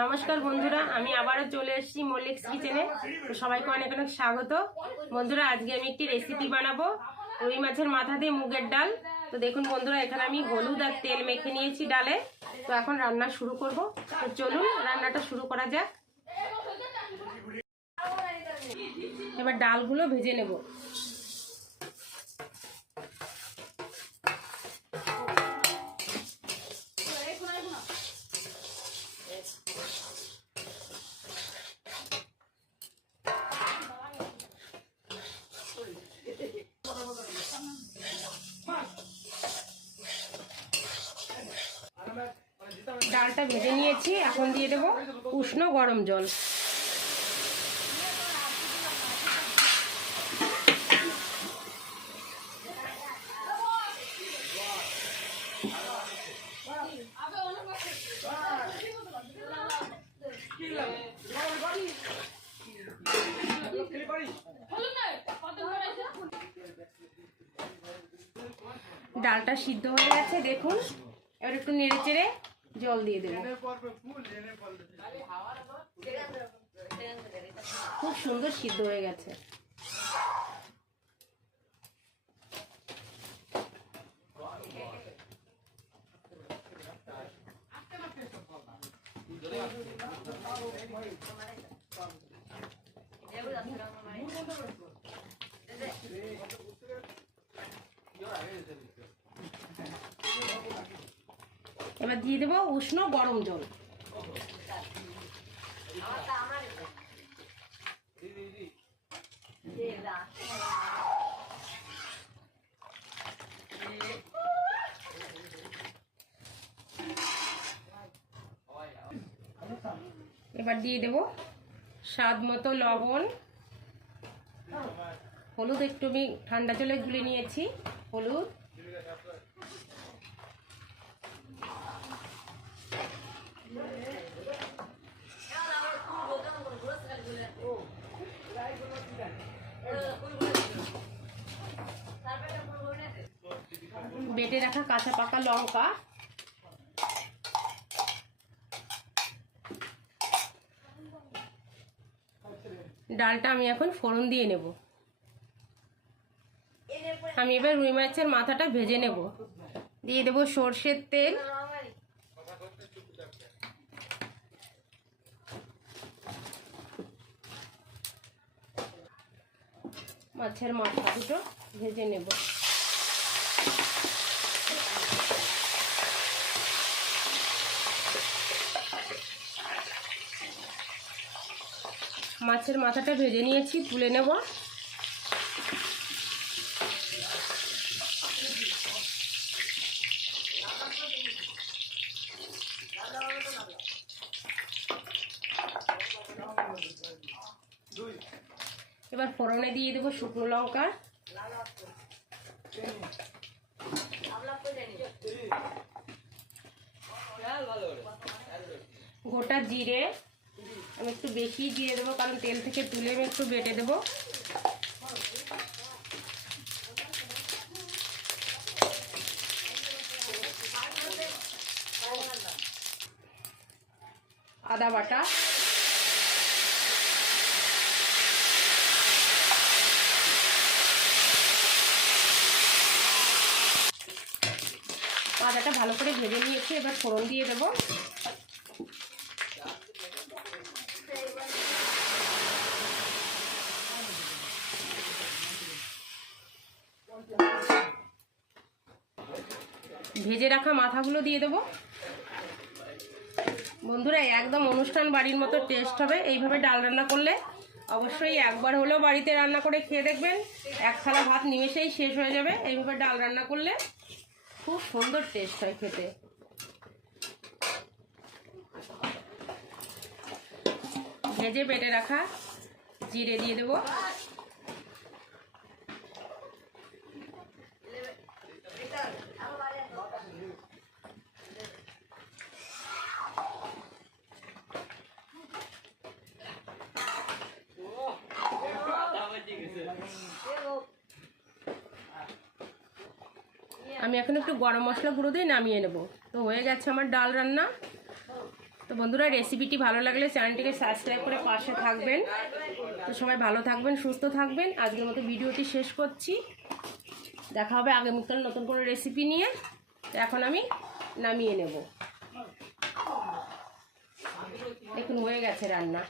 নমস্কার বন্ধুরা, আমি আবারও চলে এসেছি মল্লিক্স কিচেনে। তো সবাইকে অনেক অনেক স্বাগত। বন্ধুরা, আজকে আমি একটি রেসিপি বানাবো। রুই মাছের মাথা দিয়ে মুগের ডাল। তো দেখুন বন্ধুরা, এখানে আমি হলুদ আর তেল মেখে নিয়েছি ডালে। তো এখন রান্না শুরু করব। তো চলুন রান্নাটা শুরু করা যাক। এবার ডালগুলো ভেজে নেব। ডালটা ভেজে নিয়েছি এখন দিয়ে দেবো উষ্ণ গরম জল। ডালটা সিদ্ধ হয়ে গেছে, দেখুন। এবার একটু নেড়ে চেড়ে জল দিয়ে দেবো। খুব সুন্দর সিদ্ধ হয়ে গেছে। এবার দিয়ে দেবো উষ্ণ গরম জল। এবার দিয়ে দেবো স্বাদ মতো লবণ। হলুদ একটু আমি ঠান্ডা জলে গুলে নিয়েছি, হলুদ। বেটে রাখা কাঁচা পাকা লঙ্কা। ডালটা আমি এখন ফোড়ন দিয়ে নেব। আমি এবার রুই মাছের মাথাটা ভেজে নেব। দিয়ে দেবো সর্ষের তেল। মাছের মাথা দুটো ভেজে নেব। মাছের মাথাটা ভেজে নিয়েছি তুলে নেব। এবার ফোড়নে দিয়ে দেবো শুকনো লঙ্কা। গোটা জিরে আমি একটু বেশি দিয়ে দেবো, কারণ তেল থেকে তুলে আমি একটু বেটে দেবো। আদা বাটা। আদাটা ভালো করে ভেজে নিয়েছি, এবার ফোড়ন দিয়ে দেবো। ভেজে রাখা মাথাগুলো দিয়ে দেবো। বন্ধুরা, একদম অনুষ্ঠান বাড়ির মতো টেস্ট হবে। এইভাবে ডাল রান্না করলে অবশ্যই একবার হলেও বাড়িতে রান্না করে খেয়ে দেখবেন। এক থালা ভাত নিমেষেই শেষ হয়ে যাবে। এইভাবে ডাল রান্না করলে খুব সুন্দর টেস্ট হয় খেতে। ভেজে বেটে রাখা জিরে দিয়ে দেবো। আমি এখন একটু গরম মশলা গুঁড়ো দিয়ে নামিয়ে নেব। তো হয়ে গেছে আমার ডাল রান্না। তো বন্ধুরা রেসিপিটি ভালো লাগলে চ্যানেলটিকে সাবস্ক্রাইব করে পাশে থাকবেন। তো সবাই ভালো থাকবেন, সুস্থ থাকবেন। আজকের মতো ভিডিওটি শেষ করছি। দেখা হবে আগামীকাল নতুন কোনো রেসিপি নিয়ে। তো এখন আমি নামিয়ে নেব। দেখুন, হয়ে গেছে রান্না।